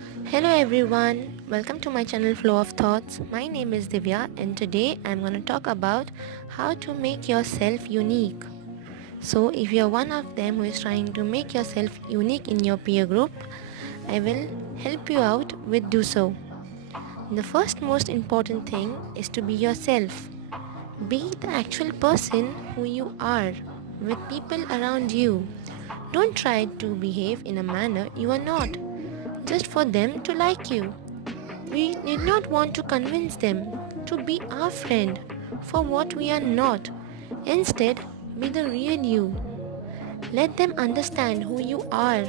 Hello everyone, welcome to my channel Flow of Thoughts. My name is Divya and today I'm going to talk about how to make yourself unique. So if you're one of them who is trying to make yourself unique in your peer group, I will help you out with do so. The first most important thing is to be yourself. Be the actual person who you are with people around you. Don't try to behave in a manner you are not just for them to like you. We did not want to convince them to be our friend for what we are not. Instead, be the real you. Let them understand who you are,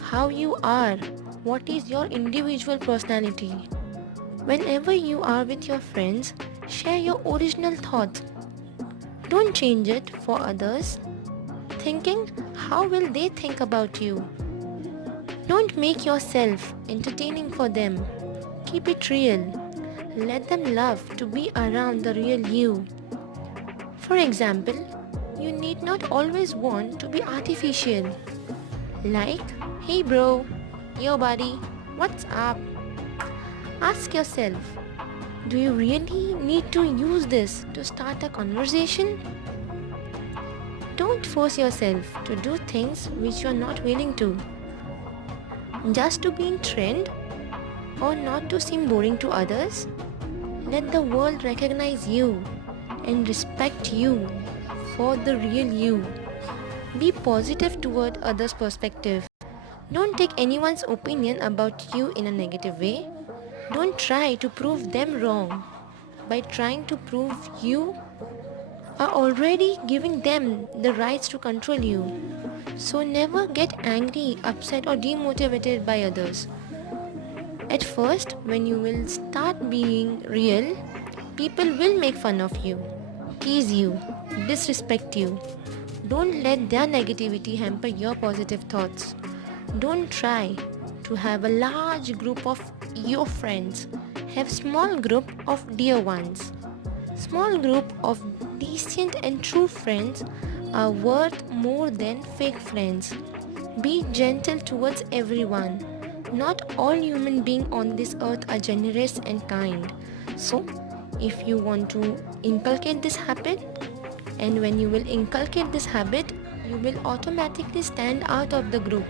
how you are, what is your individual personality. Whenever you are with your friends, share your original thoughts. Don't change it for others, thinking how will they think about you. Don't make yourself entertaining for them. Keep it real. Let them love to be around the real you. For example, you need not always want to be artificial. Like, hey bro, yo buddy, what's up? Ask yourself, do you really need to use this to start a conversation? Don't force yourself to do things which you are not willing to. Just to be in trend or not to seem boring to others. Let the world recognize you and respect you for the real you. Be positive toward others' perspective. Don't take anyone's opinion about you in a negative way. Don't try to prove them wrong by trying to prove you are already giving them the rights to control you. So never get angry, upset or demotivated by others. At first, when you will start being real, people will make fun of you, tease you, disrespect you. Don't let their negativity hamper your positive thoughts. Don't try to have a large group of your friends. Have small group of dear ones. Small group of decent and true friends are worth more than fake friends. Be gentle towards everyone. Not all human beings on this earth are generous and kind. So, if you want to inculcate this habit, and when you will inculcate this habit, you will automatically stand out of the group.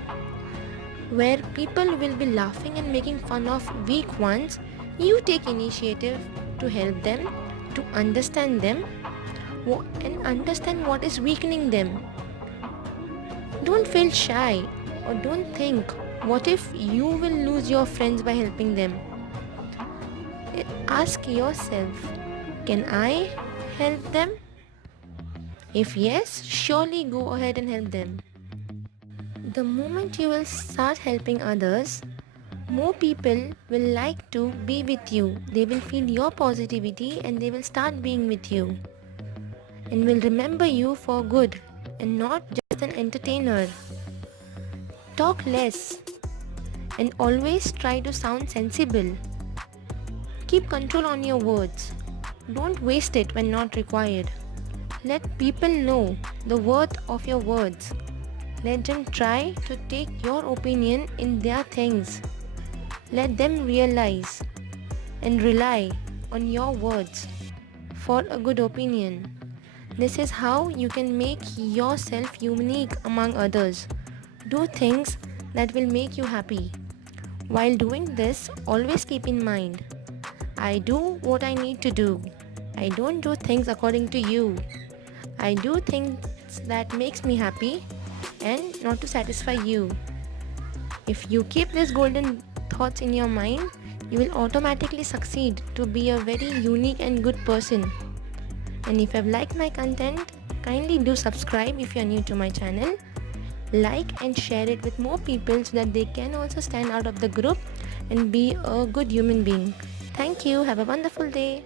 Where people will be laughing and making fun of weak ones, you take initiative to help them, to understand them, and understand what is weakening them. Don't feel shy or don't think, what if you will lose your friends by helping them? Ask yourself, can I help them? If yes, surely go ahead and help them. The moment you will start helping others, more people will like to be with you. They will feel your positivity and they will start being with you. And will remember you for good and not just an entertainer. Talk less and always try to sound sensible. Keep control on your words. Don't waste it when not required. Let people know the worth of your words. Let them try to take your opinion in their things. Let them realize and rely on your words for a good opinion. This is how you can make yourself unique among others. Do things that will make you happy. While doing this, always keep in mind, I do what I need to do. I don't do things according to you. I do things that makes me happy and not to satisfy you. If you keep these golden thoughts in your mind, you will automatically succeed to be a very unique and good person. And if you have liked my content, kindly do subscribe if you are new to my channel. Like and share it with more people so that they can also stand out of the group and be a good human being. Thank you. Have a wonderful day.